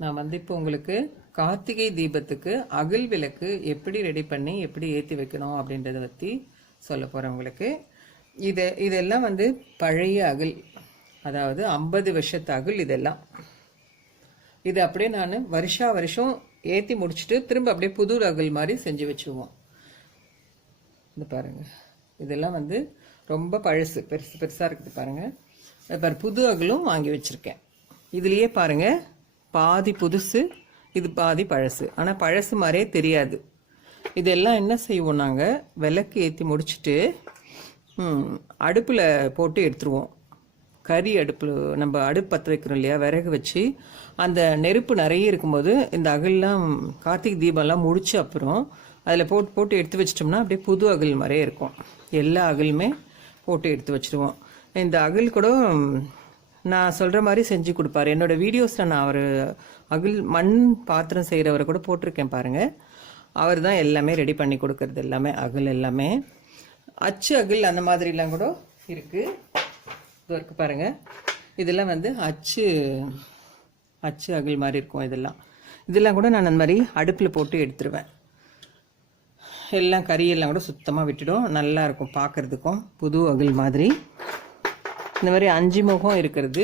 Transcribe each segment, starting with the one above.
நான் வந்து இப்போ உங்களுக்கு கார்த்திகை தீபத்துக்கு அகல் விளக்கு எப்படி ரெடி பண்ணி எப்படி ஏற்றி வைக்கணும் அப்படின்றத பற்றி சொல்ல போகிறேன் உங்களுக்கு. இதை இதெல்லாம் வந்து பழைய அகல் அதாவது ஐம்பது வருஷத்து அகல் இதெல்லாம். இது அப்படியே நான் வருஷா வருஷம் ஏற்றி முடிச்சுட்டு திரும்ப அப்படியே புது அகல் மாதிரி செஞ்சு வச்சுருவோம். இது பாருங்கள் இதெல்லாம் வந்து ரொம்ப பழசு பெருசு பெருசாக இருக்குது பாருங்கள் இது பாரு புது அகலும் வாங்கி வச்சுருக்கேன். இதுலேயே பாருங்கள் பாதி புதுசு இது பாதி பழசு. ஆனால் பழசு மாதிரியே தெரியாது. இதெல்லாம் என்ன செய்வோம் நாங்கள் விளக்கு ஏற்றி முடிச்சுட்டு அடுப்பில் போட்டு எடுத்துருவோம். கறி அடுப்பு நம்ம அடுப்பு பற்ற வைக்கிறோம் இல்லையா விறகு வச்சு. அந்த நெருப்பு நிறைய இருக்கும்போது இந்த அகல்லாம் கார்த்திகை தீபம்லாம் முடிச்ச அப்புறம் அதில் போட்டு போட்டு எடுத்து வச்சிட்டோம்னா அப்படியே புது அகல் மாதிரியே இருக்கும். எல்லா அகலுமே போட்டு எடுத்து வச்சுருவோம். இந்த அகல் கூட நான் சொல்கிற மாதிரி செஞ்சு கொடுப்பாரு. என்னோடய வீடியோஸில் நான் அவர் அகில் மண் பாத்திரம் செய்கிறவரை கூட போட்டிருக்கேன் பாருங்கள் அவர் தான் எல்லாமே ரெடி பண்ணி கொடுக்கறது எல்லாமே அகில் எல்லாமே. அச்சு அகில் அந்த மாதிரிலாம் கூட இருக்குது இது இருக்கு இதெல்லாம் வந்து அச்சு அச்சு அகில் மாதிரி இருக்கும் இதெல்லாம். இதெல்லாம் கூட நான் அந்த மாதிரி அடுப்பில் போட்டு எடுத்துருவேன். எல்லாம் கறியெல்லாம் கூட சுத்தமாக விட்டுடும். நல்லா இருக்கும் பார்க்குறதுக்கும் புது அகில் மாதிரி. இந்த மாதிரி அஞ்சு முகம் இருக்கிறது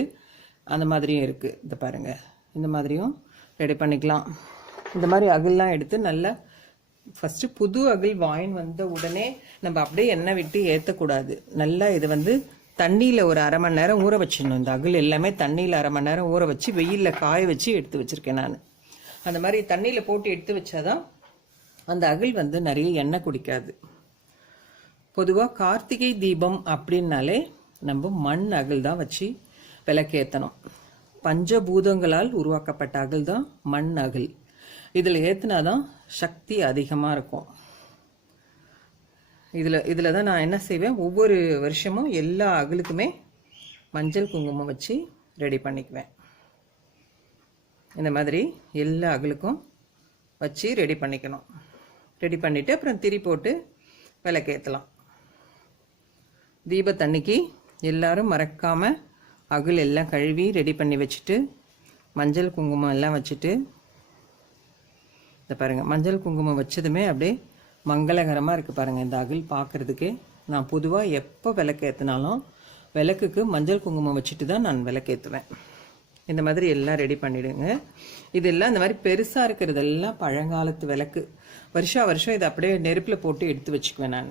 அந்த மாதிரியும் இருக்குது இந்த பாருங்கள் இந்த மாதிரியும் ரெடி பண்ணிக்கலாம். இந்த மாதிரி அகல்லாம் எடுத்து நல்லா ஃபஸ்ட்டு புது அகில் வாயின் வந்த உடனே நம்ம அப்படியே எண்ணெய் விட்டு ஏற்றக்கூடாது நல்லா இது வந்து தண்ணியில் ஒரு அரை மணி நேரம் ஊற வச்சிடணும். இந்த அகில் எல்லாமே தண்ணியில் அரை மணி நேரம் ஊற வச்சு வெயிலில் காய வச்சு எடுத்து வச்சுருக்கேன் நான். அந்த மாதிரி தண்ணியில் போட்டு எடுத்து வச்சாதான் அந்த அகில் வந்து நிறைய எண்ணெய் குடிக்காது. பொதுவாக கார்த்திகை தீபம் அப்படின்னாலே நம்ம மண் அகல் தான் வச்சு விளக்கேற்றணும் பஞ்சபூதங்களால் உருவாக்கப்பட்ட அகல் தான் மண் அகல். இதில் ஏற்றினாதான் சக்தி அதிகமாக இருக்கும். இதில் இதில் தான் நான் என்ன செய்வேன்? ஒவ்வொரு வருஷமும் எல்லா அகலுக்குமே மஞ்சள் குங்குமம் வச்சு ரெடி பண்ணிக்குவேன். இந்த மாதிரி எல்லா அகலுக்கும் வச்சு ரெடி பண்ணிக்கணும். ரெடி பண்ணிவிட்டு அப்புறம் திரி போட்டு விளக்கேற்றலாம் தீபத்தன்னைக்கு எல்லாரும் மறக்காமல் அகில் எல்லாம் கழுவி ரெடி பண்ணி வச்சுட்டு மஞ்சள் குங்குமம் எல்லாம் வச்சுட்டு இந்த பாருங்கள் மஞ்சள் குங்குமம் வச்சதுமே அப்படியே மங்களகரமாக இருக்குது பாருங்கள் இந்த அகில் பார்க்குறதுக்கே நான் பொதுவாக எப்போ விளக்கேற்றினாலும் விளக்குக்கு மஞ்சள் குங்குமம் வச்சுட்டு தான் நான் விளக்கேற்றுவேன் இந்த மாதிரி எல்லாம் ரெடி பண்ணிவிடுங்க இதெல்லாம் இந்த மாதிரி பெருசாக இருக்கிறதெல்லாம் பழங்காலத்து விளக்கு. வருஷா வருஷம் இதை அப்படியே நெருப்பில் போட்டு எடுத்து வச்சுக்குவேன் நான்.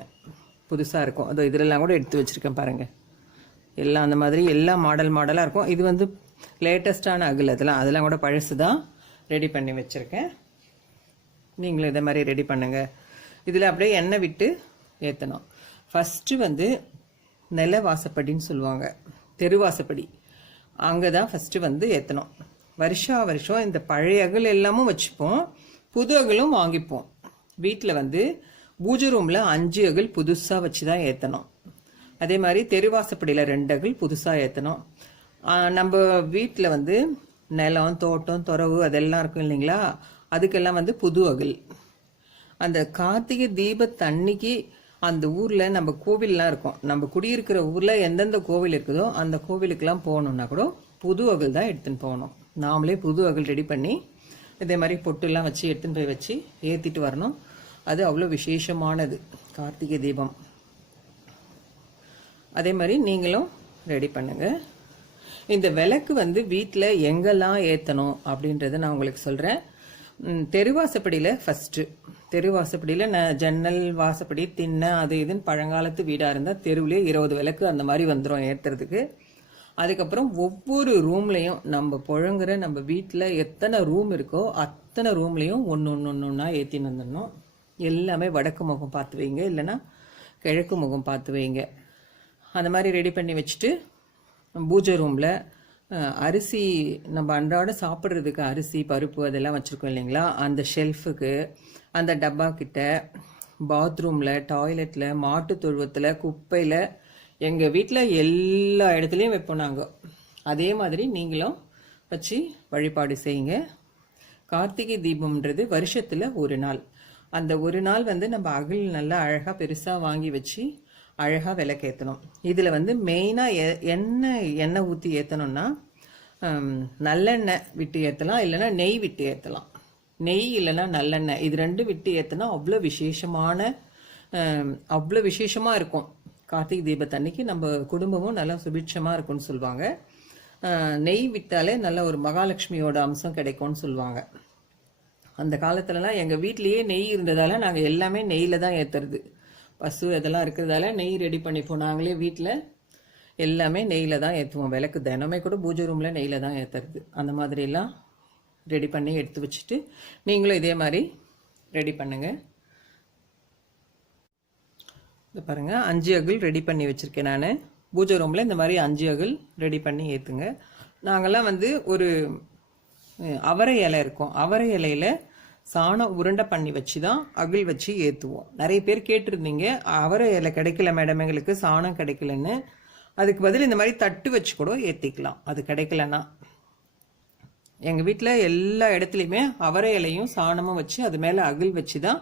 புதுசாக இருக்கும். அதோ இதிலெல்லாம் கூட எடுத்து வச்சுருக்கேன் பாருங்கள் எல்லாம் அந்த மாதிரி எல்லாம் மாடல் மாடலாக இருக்கும். இது வந்து லேட்டஸ்ட்டான அகல் அதெல்லாம். அதெல்லாம் கூட பழசு தான் ரெடி பண்ணி வச்சுருக்கேன். நீங்களும் இதை மாதிரி ரெடி பண்ணுங்கள் இதில் அப்படியே எண்ணெய் விட்டு ஏற்றணும் ஃபஸ்ட்டு வந்து நில வாசப்படின்னு சொல்லுவாங்க. தெரு வாசப்படி. அங்கே தான் ஃபஸ்ட்டு வந்து ஏற்றணும் வருஷா வருஷம் இந்த பழைய அகல் எல்லாமும் வச்சுப்போம். புது அகலும் வாங்கிப்போம். வீட்டில் வந்து பூஜை ரூமில் அஞ்சு அகல் புதுசாக வச்சு தான் ஏற்றணும் அதே மாதிரி தெருவாசப்படியில் ரெண்டு அகல் புதுசாக ஏற்றணும் நம்ம வீட்டில் வந்து நிலம் தோட்டம் துறவு அதெல்லாம் இருக்கும் இல்லைங்களா? அதுக்கெல்லாம் வந்து புது அகல். அந்த கார்த்திகை தீபத்தன்னைக்கு அந்த ஊரில் நம்ம கோவில்லாம் இருக்கும். நம்ம குடியிருக்கிற ஊரில் எந்தெந்த கோவில் இருக்குதோ அந்த கோவிலுக்கெல்லாம் போகணுன்னா கூட புது அகல் தான் எடுத்துன்னு போகணும். நாமளே புது அகல் ரெடி பண்ணி இதே மாதிரி பொட்டுலாம் வச்சு எடுத்துன்னு போய் வச்சு ஏற்றிட்டு வரணும். அது அவ்வளோ விசேஷமானது கார்த்திகை தீபம். அதே மாதிரி நீங்களும் ரெடி பண்ணுங்கள் இந்த விளக்கு வந்து வீட்டில் எங்கெல்லாம் ஏற்றணும் அப்படின்றத நான் உங்களுக்கு சொல்கிறேன் தெருவாசப்படியில் ஃபஸ்ட்டு தெருவாசப்படியில் நான் ஜன்னல் வாசப்படி திண்ணை அது இதுன்னு பழங்காலத்து வீடாக இருந்தால் தெருவிலே இருபது விளக்கு அந்த மாதிரி வந்துடும் ஏற்றுறதுக்கு அதுக்கப்புறம் ஒவ்வொரு ரூம்லேயும் நம்ம புழங்குற நம்ம வீட்டில் எத்தனை ரூம் இருக்கோ அத்தனை ரூம்லேயும் ஒன்று ஒன்று ஒன்று ஒன்றா ஏற்றின்னு வந்துடணும். எல்லாமே வடக்கு முகம் பார்த்து வைங்க. இல்லைன்னா கிழக்கு முகம் பார்த்து வைங்க. அந்த மாதிரி ரெடி பண்ணி வச்சுட்டு பூஜை ரூமில் அரிசி நம்ம அன்றாட சாப்பிட்றதுக்கு அரிசி பருப்பு அதெல்லாம் வச்சுருக்கோம் இல்லைங்களா? அந்த ஷெல்ஃபுக்கு அந்த டப்பா கிட்ட பாத்ரூமில் டாய்லெட்டில் மாட்டு தொழுவத்தில் குப்பையில் எங்கள் வீட்டில் எல்லா இடத்துலையும் வைப்போம் நாங்கள் அதே மாதிரி நீங்களும் வச்சு வழிபாடு செய்யுங்க. கார்த்திகை தீபம்ன்றது வருஷத்தில் ஒரு நாள். அந்த ஒரு நாள் வந்து நம்ம அகல் நல்லா அழகாக பெருசாக வாங்கி வச்சு அழகாக விளக்கேற்றணும் இதில் வந்து மெயினாக எண்ணெய் எண்ணெய் ஊற்றி ஏற்றணும்னா நல்லெண்ணெய் விட்டு ஏற்றலாம் இல்லைன்னா நெய் விட்டு ஏற்றலாம் நெய் இல்லைன்னா நல்லெண்ணெய். இது ரெண்டு விட்டு ஏற்றினா அவ்வளோ விசேஷமான அவ்வளோ விசேஷமாக இருக்கும். கார்த்திகை தீபத்தன்னைக்கு நம்ம குடும்பமும் நல்லா சுபிட்சமாக இருக்கும்னு சொல்லுவாங்க நெய் விட்டாலே நல்ல ஒரு மகாலட்சுமியோட அம்சம் கிடைக்கும்னு சொல்லுவாங்க அந்த காலத்துலலாம் எங்கள் வீட்லேயே நெய் இருந்ததால் நாங்கள் எல்லாமே நெய்யில் தான் ஏற்றுறது பசு இதெல்லாம் இருக்கிறதால நெய் ரெடி பண்ணிப்போம் நாங்களே வீட்டில் எல்லாமே நெய்யில் தான் ஏற்றுவோம் விளக்கு தினமே கூட பூஜை ரூமில் நெய்யில் தான் ஏற்றுறது அந்த மாதிரிலாம் ரெடி பண்ணி எடுத்து வச்சுட்டு நீங்களும் இதே மாதிரி ரெடி பண்ணுங்கள் இதை பாருங்கள் அஞ்சு அகில் ரெடி பண்ணி வச்சுருக்கேன் நான். பூஜை ரூமில் இந்த மாதிரி அஞ்சு அகில் ரெடி பண்ணி ஏற்றுங்க நாங்கள்லாம் வந்து ஒரு அவரை இலை இருக்கும். அவரை இலையில சாணம் உருண்டை பண்ணி வச்சு தான் அகில் வச்சு ஏற்றுவோம் நிறைய பேர் கேட்டிருந்தீங்க அவரை இலை கிடைக்கல மேடம் எங்களுக்கு சாணம் கிடைக்கலன்னு. அதுக்கு பதில் இந்த மாதிரி தட்டு வச்சு கூட ஏற்றிக்கலாம் அது கிடைக்கலன்னா. எங்கள் வீட்டில் எல்லா இடத்துலையுமே அவரை இலையும் சாணமும் வச்சு அது மேலே அகில் வச்சு தான்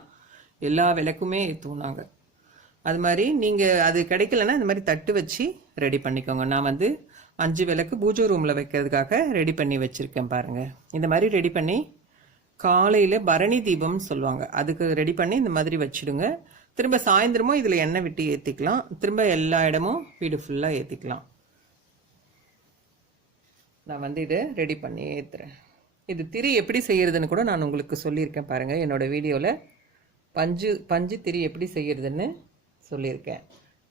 எல்லா விளக்குமே ஏற்றுவோம் நாங்கள் அது மாதிரி நீங்கள் அது கிடைக்கலன்னா இந்த மாதிரி தட்டு வச்சு ரெடி பண்ணிக்கோங்க. நான் வந்து அஞ்சு விளக்கு பூஜை ரூமில் வைக்கிறதுக்காக ரெடி பண்ணி வச்சுருக்கேன் பாருங்கள் இந்த மாதிரி ரெடி பண்ணி காலையில் பரணி தீபம்னு சொல்லுவாங்க. அதுக்கு ரெடி பண்ணி இந்த மாதிரி வச்சிடுங்க. திரும்ப சாயந்தரமும் இதில் எண்ணெய் விட்டு ஏற்றிக்கலாம் திரும்ப எல்லா இடமும் வீடு ஃபுல்லாக ஏற்றிக்கலாம் நான் வந்து இதை ரெடி பண்ணி ஏற்றுறேன் இது திரி எப்படி செய்கிறதுன்னு கூட நான் உங்களுக்கு சொல்லியிருக்கேன் பாருங்கள் என்னோட வீடியோவில் பஞ்சு பஞ்சு திரி எப்படி செய்கிறதுன்னு சொல்லியிருக்கேன்.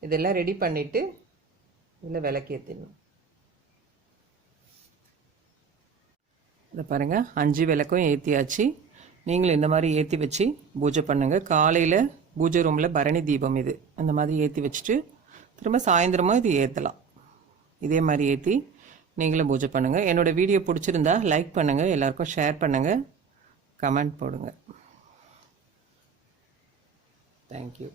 இதெல்லாம் ரெடி பண்ணிவிட்டு இதில் விளக்கேற்றிடணும் இதை பாருங்கள் அஞ்சு விளக்கும் ஏற்றியாச்சு நீங்களும் இந்த மாதிரி ஏற்றி வச்சு பூஜை பண்ணுங்கள் காலையில் பூஜை ரூமில் பரணி தீபம் இது. அந்த மாதிரி ஏற்றி வச்சுட்டு திரும்ப சாயந்தரமும் இது ஏற்றலாம் இதே மாதிரி ஏற்றி நீங்களும் பூஜை பண்ணுங்கள் என்னோடய வீடியோ பிடிச்சிருந்தா லைக் பண்ணுங்கள் எல்லாருக்கும் ஷேர் பண்ணுங்கள் கமெண்ட் போடுங்க. தேங்க்யூ